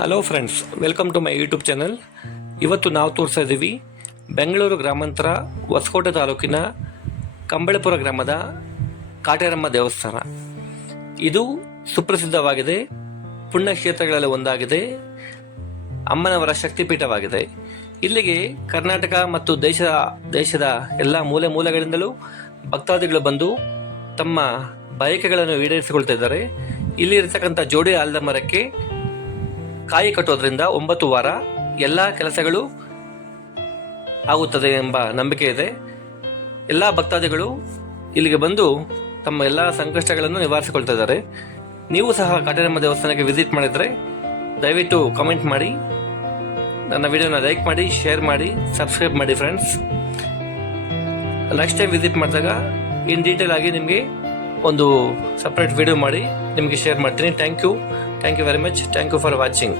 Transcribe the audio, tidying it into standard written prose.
Hello friends, welcome to my YouTube channel. ಇವತ್ತು ನಾವು ತೋರಿಸ್ತಾ ಇದ್ದೀವಿ ಬೆಂಗಳೂರು ಗ್ರಾಮಾಂತರ ಹೊಸಕೋಟೆ ತಾಲೂಕಿನ ಕಂಬಳಪುರ ಗ್ರಾಮದ ಕಾಟೇರಮ್ಮ ದೇವಸ್ಥಾನ. ಇದು ಸುಪ್ರಸಿದ್ಧವಾಗಿದೆ, ಪುಣ್ಯಕ್ಷೇತ್ರಗಳಲ್ಲಿ ಒಂದಾಗಿದೆ, ಅಮ್ಮನವರ ಶಕ್ತಿಪೀಠವಾಗಿದೆ. ಇಲ್ಲಿಗೆ ಕರ್ನಾಟಕ ಮತ್ತು ದೇಶದ ಎಲ್ಲ ಮೂಲೆ ಮೂಲೆಗಳಿಂದಲೂ ಭಕ್ತಾದಿಗಳು ಬಂದು ತಮ್ಮ ಬಯಕೆಗಳನ್ನು ಈಡೇರಿಸಿಕೊಳ್ತಾ ಇದ್ದಾರೆ. ಇಲ್ಲಿ ಇರತಕ್ಕಂಥ ಜೋಡಿ ಆಲದ ಮರಕ್ಕೆ ಕಾಯಿ ಕಟ್ಟೋದ್ರಿಂದ 9 ವಾರ ಎಲ್ಲ ಕೆಲಸಗಳು ಆಗುತ್ತದೆ ಎಂಬ ನಂಬಿಕೆ ಇದೆ. ಎಲ್ಲ ಭಕ್ತಾದಿಗಳು ಇಲ್ಲಿಗೆ ಬಂದು ತಮ್ಮ ಎಲ್ಲ ಸಂಕಷ್ಟಗಳನ್ನು ನಿವಾರಿಸಿಕೊಳ್ತಾ ಇದ್ದಾರೆ. ನೀವು ಸಹ ಕಾಟೇರಮ್ಮ ದೇವಸ್ಥಾನಕ್ಕೆ ವಿಸಿಟ್ ಮಾಡಿದರೆ ದಯವಿಟ್ಟು ಕಾಮೆಂಟ್ ಮಾಡಿ, ನನ್ನ ವಿಡಿಯೋನ ಲೈಕ್ ಮಾಡಿ, ಶೇರ್ ಮಾಡಿ, ಸಬ್ಸ್ಕ್ರೈಬ್ ಮಾಡಿ ಫ್ರೆಂಡ್ಸ್. ನೆಕ್ಸ್ಟ್ ಟೈಮ್ ವಿಸಿಟ್ ಮಾಡಿದಾಗ ಇನ್ ಡೀಟೇಲ್ ಆಗಿ ನಿಮಗೆ ಒಂದು ಸಪ್ರೇಟ್ ವಿಡಿಯೋ ಮಾಡಿ ನಿಮಗೆ ಶೇರ್ ಮಾಡ್ತೀನಿ. Thank you very much. Thank you for watching.